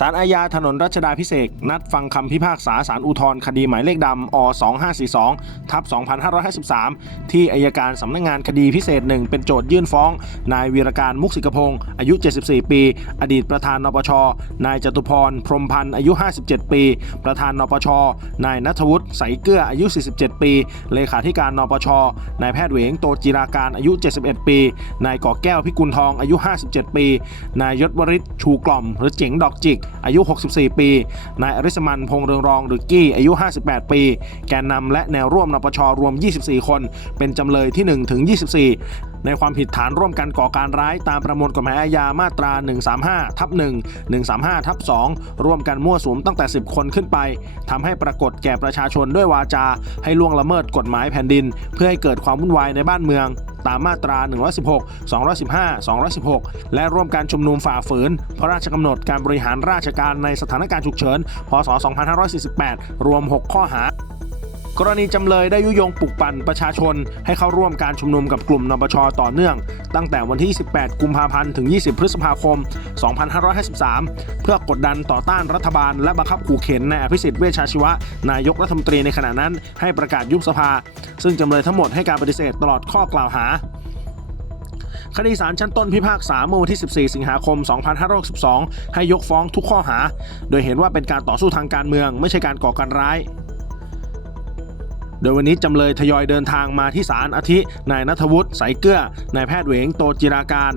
สารอาญาถนนรัชดาพิเศษนัดฟังคำพิพากษาสารอุทธรณ์คดีหมายเลขดำอ2542ทับ2553 ที่อายการสำนักงานคดีพิเศษหนึ่งเป็นโจทยื่นฟ้อง นายวีรการมุกสิกพงศ์อายุ 74 ปี อดีตประธานนปช นายจตุพร พรมพันธ์อายุ 57 ปี ประธานนปช นายนัทวุฒิใสเกื้ออายุ 47 ปี เลขาธิการนปช นายแพทย์เหวงโตจิราการอายุ 71 ปี นายก่อแก้วพิกุลทองอายุ 57 ปี นายยศวริศชูกล่อม หรือเจ๋งดอกจิกอายุ 64 ปี นายอริสมันพงษ์เรืองรองหรือกี้อายุ 58 ปี แกนนำและแนวร่วมนปชรวม 24 คน เป็นจำเลยที่ 1 ถึง 24 ในความผิดฐานร่วมกันก่อการร้ายตามประมวลกฎหมายอาญามาตรา 135ทับ1 135ทับ2ร่วมกันมั่วสุมตั้งแต่ 10 คนขึ้นไปทำให้ปรากฏแก่ประชาชนด้วยวาจา ให้ล่วงละเมิดกฎหมายแผ่นดิน เพื่อให้เกิดความวุ่นวายในบ้านเมืองตามมาตรา 116 215 216 และร่วมการชุมนุมฝ่าฝืน พระราชกำหนดการบริหารราชการในสถานการณ์ฉุกเฉิน พศ 2548 รวม 6 ข้อหา กรณีจำเลยได้ยุยงปลุกปั่นประชาชน ให้เข้าร่วมการชุมนุมกับกลุ่มนปชต่อเนื่อง ตั้งแต่วันที่ 18 กุมภาพันธ์ถึง 20 พฤษภาคม 2553 เพื่อกดดันต่อต้านรัฐบาล และบังคับขู่เข็นนายอภิสิทธิ์เวชชาชีวะ นายกรัฐมนตรีในขณะนั้นให้ประกาศยุบสภา ซึ่งจำเลยทั้งหมดให้การปฏิเสธตลอดข้อกล่าวหาคดีศาลชั้นต้นพิพากษาเมื่อวันที่ 14 สิงหาคม 2562 ให้ยกฟ้องทุกข้อหา โดยเห็นว่าเป็นการต่อสู้ทางการเมืองไม่ใช่การก่อการร้าย โดยวันนี้จำเลยทยอยเดินทางมาที่ศาลอาทิ นายนัทวุฒิใสเกื้อนายแพทย์เหวงโตจิราการ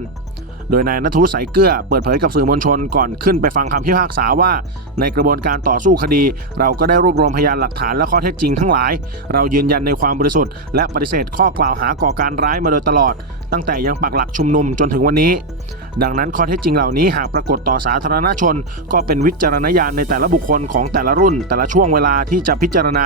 โดยนายนัทวุฒิใสเกื้อเปิดเผยกับสื่อมวลชนก่อนขึ้นไปฟังคำพิพากษาว่า ในกระบวนการต่อสู้คดี เราก็ได้รวบรวมพยานหลักฐานและข้อเท็จจริงทั้งหลาย เรายืนยันในความบริสุทธิ์และปฏิเสธข้อกล่าวหาก่อการร้ายมาโดยตลอด ตั้งแต่ยังปักหลักชุมนุมจนถึงวันนี้ ดังนั้นข้อเท็จจริงเหล่านี้หากปรากฏต่อสาธารณชน ก็เป็นวิจารณญาณในแต่ละบุคคลของแต่ละรุ่น แต่ละช่วงเวลาที่จะพิจารณา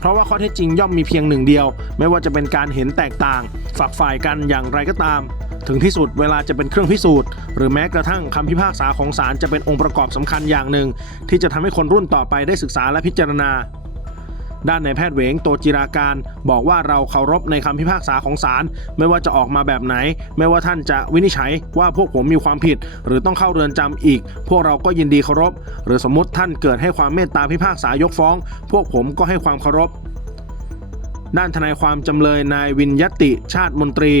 เพราะว่าข้อเท็จจริงย่อมมีเพียงหนึ่งเดียว ไม่ว่าจะเป็นการเห็นแตกต่าง ฝักฝ่ายกันอย่างไรก็ตาม ถึงที่สุดเวลาจะเป็นเครื่องพิสูจน์ หรือแม้กระทั่งคำพิพากษาของศาลจะเป็นองค์ประกอบสำคัญอย่างหนึ่ง ที่จะทำให้คนรุ่นต่อไปได้ศึกษาและพิจารณา ด้านนายแพทย์เหวงโตจิราการ บอกว่าเราเคารพในคำพิพากษาของศาลไม่ว่าจะออกมาแบบไหน ไม่ว่าท่านจะวินิจฉัยว่าพวกผมมีความผิด หรือต้องเข้าเรือนจำอีก พวกเราก็ยินดีเคารพ หรือสมมติท่านเกิดให้ความเมตตาพิพากษายกฟ้อง พวกผมก็ให้ความเคารพ ด้านทนายความจำเลยนายวินยติชาติมนตรี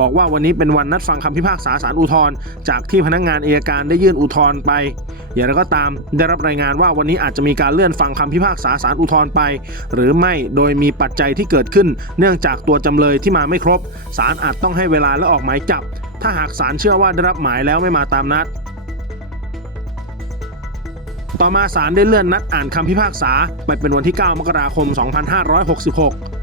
บอกว่าวันนี้เป็นวันนัดฟังคำพิพากษาศาลอุทธรณ์จากที่พนักงานอัยการได้ยื่นอุทธรณ์ไป อย่างไรก็ตามได้รับรายงานว่าวันนี้อาจจะมีการเลื่อนฟังคำพิพากษาศาลอุทธรณ์ไป หรือไม่โดยมีปัจจัยที่เกิดขึ้น เนื่องจากตัวจำเลยที่มาไม่ครบศาลอาจต้องให้เวลาและออกหมายจับ ถ้าหากศาลเชื่อว่าได้รับหมายแล้วไม่มาตามนัดต่อมาศาลได้เลื่อนนัดอ่านคำพิพากษา ไปเป็นวันที่ 9 มกราคม 2566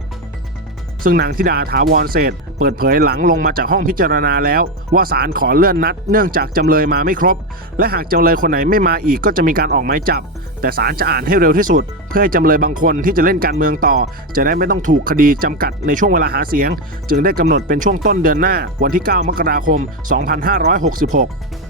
ซึ่งนางธิดาถาวรเศษเปิดเผยหลังลงมาจากห้องพิจารณาแล้ว ว่าศาลขอเลื่อนนัดเนื่องจากจำเลยมาไม่ครบ และหากจำเลยคนไหนไม่มาอีกก็จะมีการออกหมายจับ แต่ศาลจะอ่านให้เร็วที่สุด เพื่อให้จำเลยบางคนที่จะเล่นการเมืองต่อ จะได้ไม่ต้องถูกคดีจำกัดในช่วงเวลาหาเสียง จึงได้กำหนดเป็นช่วงต้นเดือนหน้าวันที่ 9 มกราคม 2566